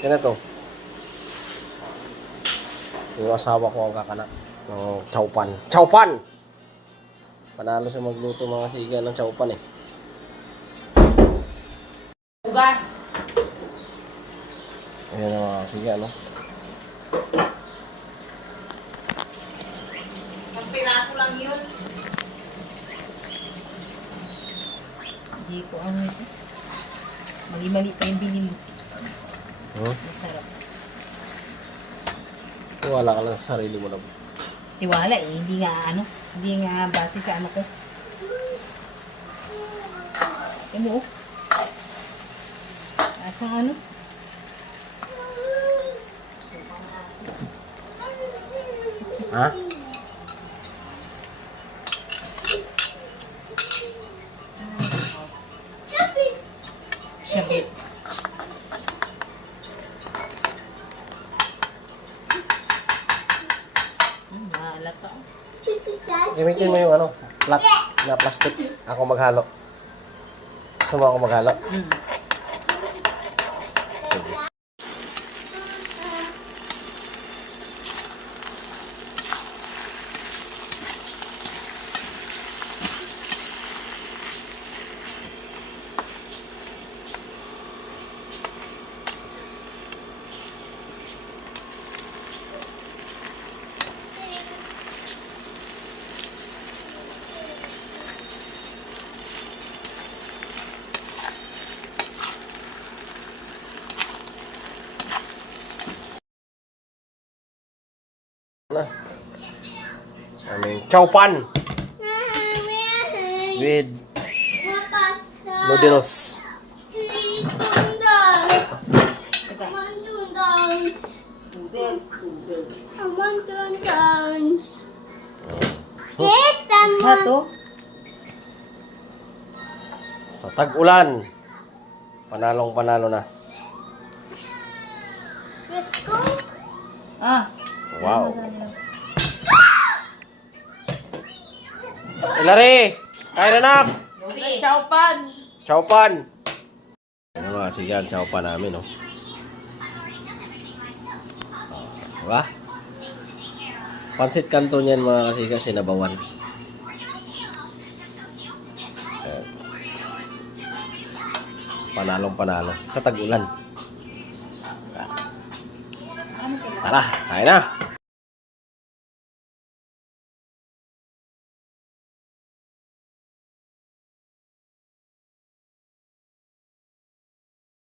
Ganito. Yung asawa ko ang kakanak ng chowpan. Chowpan! Panalo siya magluto mga siga ng chowpan eh. Ugas! Ayan ang mga siga, no? Ang piraso lang yun. Hindi ko ang ito. Mali-mali pa yung binili. Masarap. Wala ka lang sa sarili mo lang. Tiwala eh. Hindi nga base sa ano ko. Ano oh. Asang ano? Ha? Shabit. Naalata. Gamitin mo yung ano, flat na plastic. Ako maghalo. Gusto mo ako maghalo? Na. Chowpan with noodles. Sa to? Sa tag-ulan, panalong-panalo na. Ah. Wow. Ilari! Kain anak! Chowpan! Chowpan! Ano mga sigan, chowpan namin, no? Diba? Pansit kanto niyan mga kasiga, sinabawan. Panalong-panalo. Sa tag-ulan. Tara, kain na!